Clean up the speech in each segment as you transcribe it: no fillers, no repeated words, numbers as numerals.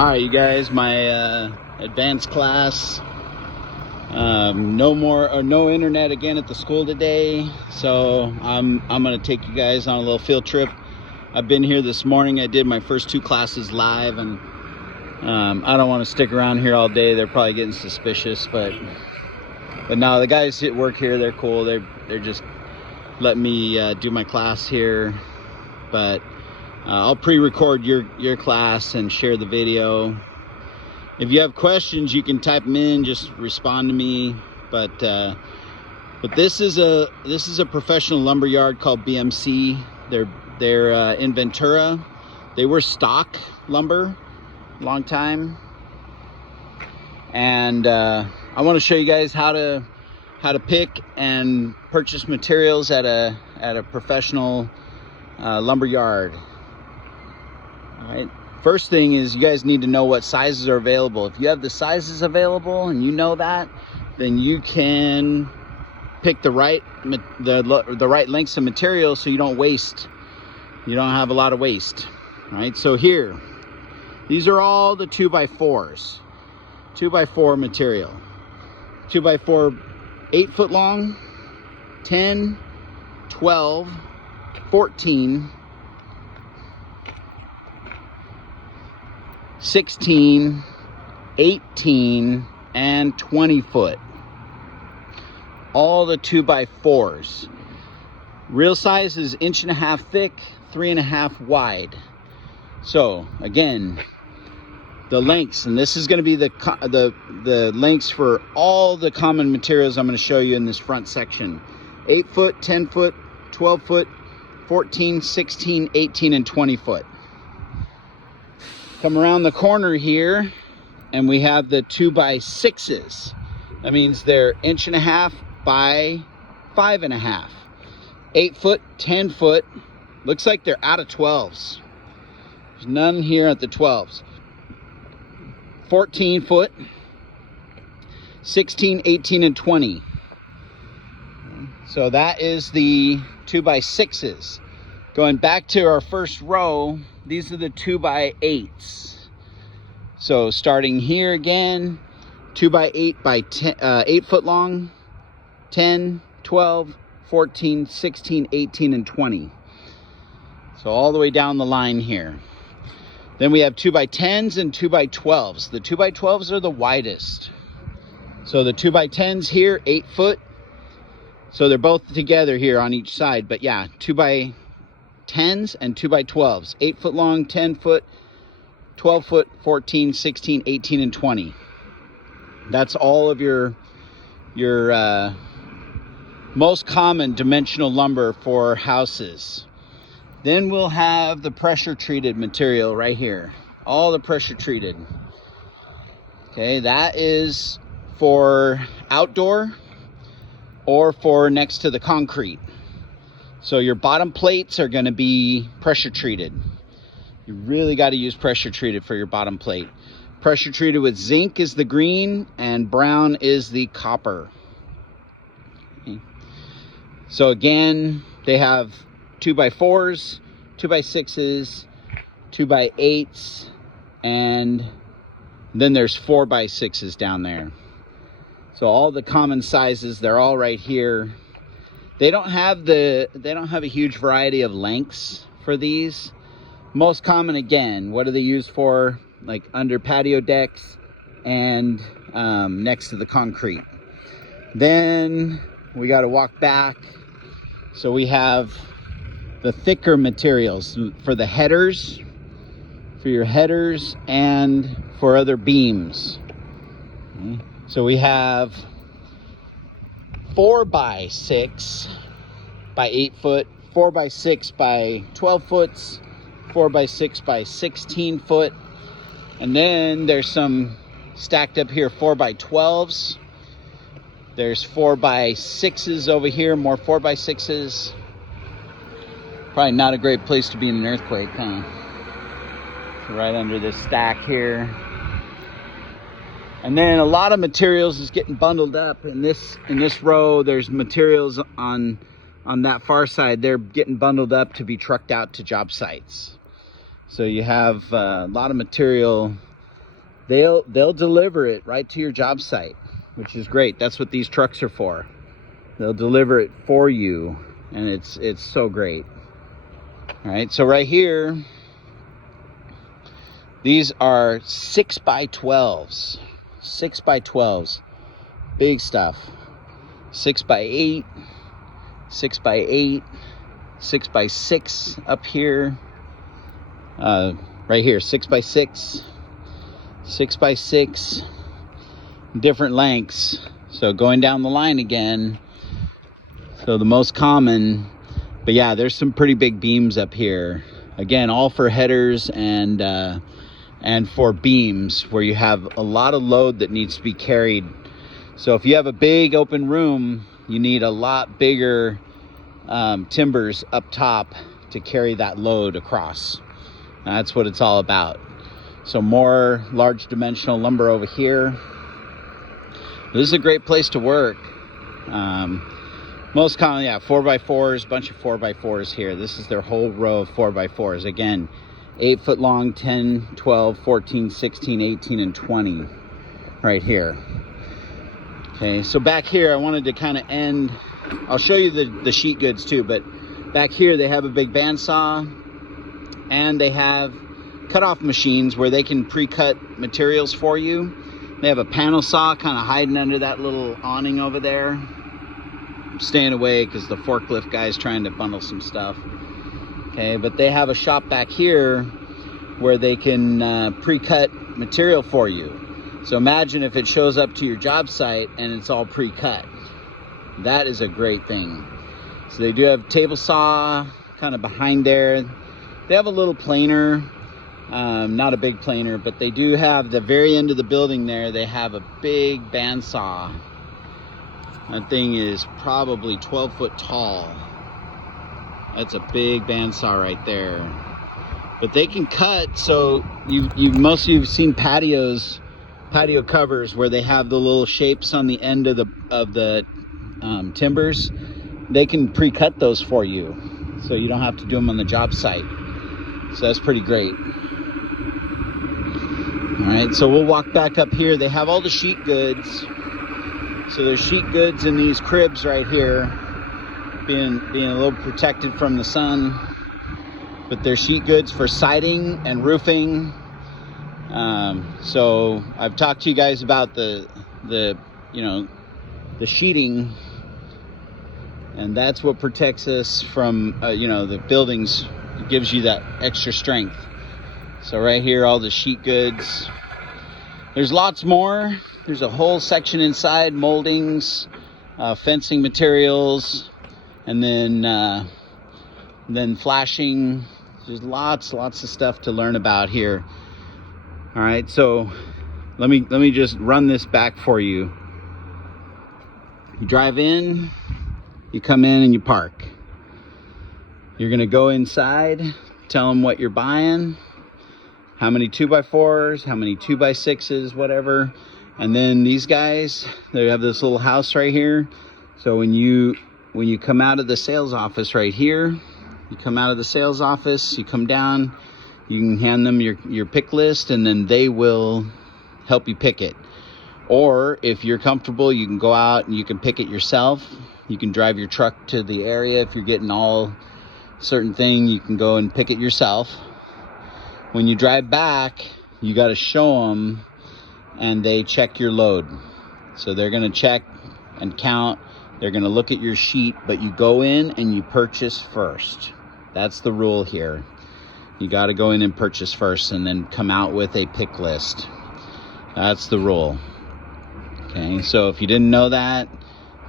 All right, you guys, my advanced class. No internet again at the school today, so I'm gonna take you guys on a little field trip. I've been here this morning. I did my first 2 classes live, and I don't want to stick around here all day. They're probably getting suspicious, but no, the guys that work here, they're cool. They're just letting me do my class here, but I'll pre-record your class and share the video. If you have questions, you can type them in, just respond to me. But this is a professional lumber yard called BMC. They're in Ventura. They were stock lumber long time, and I want to show you guys how to pick and purchase materials at a professional lumber yard. All right. First thing is, you guys need to know what sizes are available. If you have the sizes available and you know that, then you can pick the right lengths of material, so you don't waste. You don't have a lot of waste. All right. So here, these are all the 2x4s. 2x4 material. 2x4, 8 foot long, 10, 12, 14, 16, 18, and 20 foot. All the 2x4s. Real size is 1.5 inches thick, 3.5 inches wide. So again, the lengths, and this is going to be the lengths for all the common materials I'm going to show you in this front section. 8 foot, 10 foot, 12 foot, 14, 16, 18, and 20 foot. Come around the corner here, and we have the 2x6s. That means they're 1.5 inches by 5.5. 8 foot, 10 foot. Looks like they're out of 12s. There's none here at the 12s. 14 foot, 16, 18, and 20. So that is the 2x6s. Going back to our first row, these are the 2x8s. So starting here again, 2x8 by 10, 8 foot long, 10, 12, 14, 16, 18, and 20. So all the way down the line here. Then we have 2x10s and 2x12s. The 2x12s are the widest. So the 2x10s here, 8 foot. So they're both together here on each side. But yeah, 2x10s and 2x12s. 8 foot long, 10 foot, 12 foot, 14, 16, 18, and 20. That's all of your most common dimensional lumber for houses. Then we'll have the pressure treated material right here. All the pressure treated. Okay, that is for outdoor or for next to the concrete. So your bottom plates are going to be pressure treated. You really got to use pressure treated for your bottom plate. Pressure treated with zinc is the green, and brown is the copper. Okay. So again, they have 2x4s, 2x6s, 2x8s, and then there's 4x6s down there. So all the common sizes, they're all right here. They don't have a huge variety of lengths for these. Most common, again, what are they used for? Like under patio decks and next to the concrete. Then we got to walk back. So we have the thicker materials for the headers, for your headers, and for other beams. Okay. So we have 4x6 by 8 foot, 4x6 by 12 foot, 4x6 by 16 foot, and then there's some stacked up here 4x12s. There's 4x6s over here, more 4x6s. Probably not a great place to be in an earthquake, huh? So right under this stack here. And then a lot of materials is getting bundled up in this row. There's materials on that far side. They're getting bundled up to be trucked out to job sites. So you have a lot of material they'll deliver it right to your job site, which is great. That's what these trucks are for. They'll deliver it for you, and it's so great. All right, so right here, these are 6x12s. 6x12s, big stuff. 6x8, 6x8, 6x6 up here. Right here, 6x6, 6x6, different lengths. So going down the line again. So the most common, but yeah, there's some pretty big beams up here. Again, all for headers and for beams where you have a lot of load that needs to be carried. So if you have a big open room, you need a lot bigger timbers up top to carry that load across. That's what it's all about. So more large dimensional lumber over here. This is a great place to work. Most common, yeah, 4x4s, bunch of 4x4s here. This is their whole row of 4x4s. Again, 8 foot long, 10, 12, 14, 16, 18, and 20 right here. Okay, so back here, I wanted to kind of end, I'll show you the sheet goods too, but back here they have a big bandsaw, and they have cutoff machines where they can pre-cut materials for you. They have a panel saw kind of hiding under that little awning over there. I'm staying away because the forklift guy's trying to bundle some stuff. Okay, but they have a shop back here where they can pre-cut material for you. So imagine if it shows up to your job site and it's all pre-cut. That is a great thing. So they do have table saw kind of behind there. They have a little planer, not a big planer, but they do have the very end of the building there. They have a big bandsaw. That thing is probably 12 foot tall. That's a big bandsaw right there. But they can cut, so most of you've seen patio covers where they have the little shapes on the end of the timbers. They can pre-cut those for you, so you don't have to do them on the job site. So that's pretty great. All right, so we'll walk back up here. They have all the sheet goods. So there's sheet goods in these cribs right here, being a little protected from the sun. But they're sheet goods for siding and roofing. So I've talked to you guys about the sheeting, and that's what protects us from the buildings. It gives you that extra strength. So right here, all the sheet goods. There's lots more. There's a whole section inside, moldings, fencing materials, and then flashing. There's lots of stuff to learn about here. All right, so let me just run this back for you. You drive in, you come in and you park. You're gonna go inside, tell them what you're buying, how many 2x4s, how many 2x6s, whatever. And then these guys, they have this little house right here. So when you come out of the sales office right here, you come out of the sales office, you come down, you can hand them your pick list, and then they will help you pick it. Or if you're comfortable, you can go out and you can pick it yourself. You can drive your truck to the area. If you're getting all certain thing, you can go and pick it yourself. When you drive back, you got to show them, and they check your load. So they're going to check and count. They're going to look at your sheet, but you go in and you purchase first. That's the rule here. You got to go in and purchase first and then come out with a pick list. That's the rule. Okay, so if you didn't know that,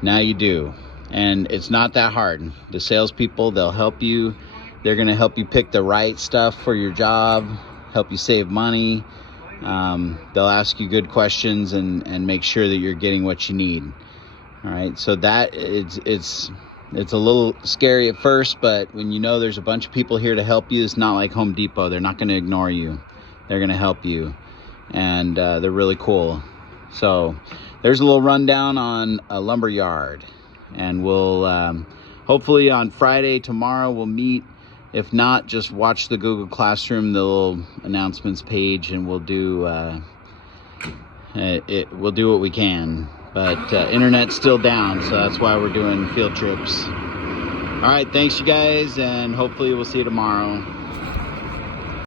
now you do. And it's not that hard. The salespeople, they'll help you. They're going to help you pick the right stuff for your job, help you save money. They'll ask you good questions and make sure that you're getting what you need. All right, so that it's a little scary at first, but when you know there's a bunch of people here to help you, it's not like Home Depot. They're not going to ignore you. They're going to help you, and they're really cool. So there's a little rundown on a lumber yard, and we'll hopefully on Friday tomorrow we'll meet. If not, just watch the Google Classroom, the little announcements page, and we'll do we'll do what we can. But internet's still down, so that's why we're doing field trips. All right, thanks you guys, and hopefully we'll see you tomorrow.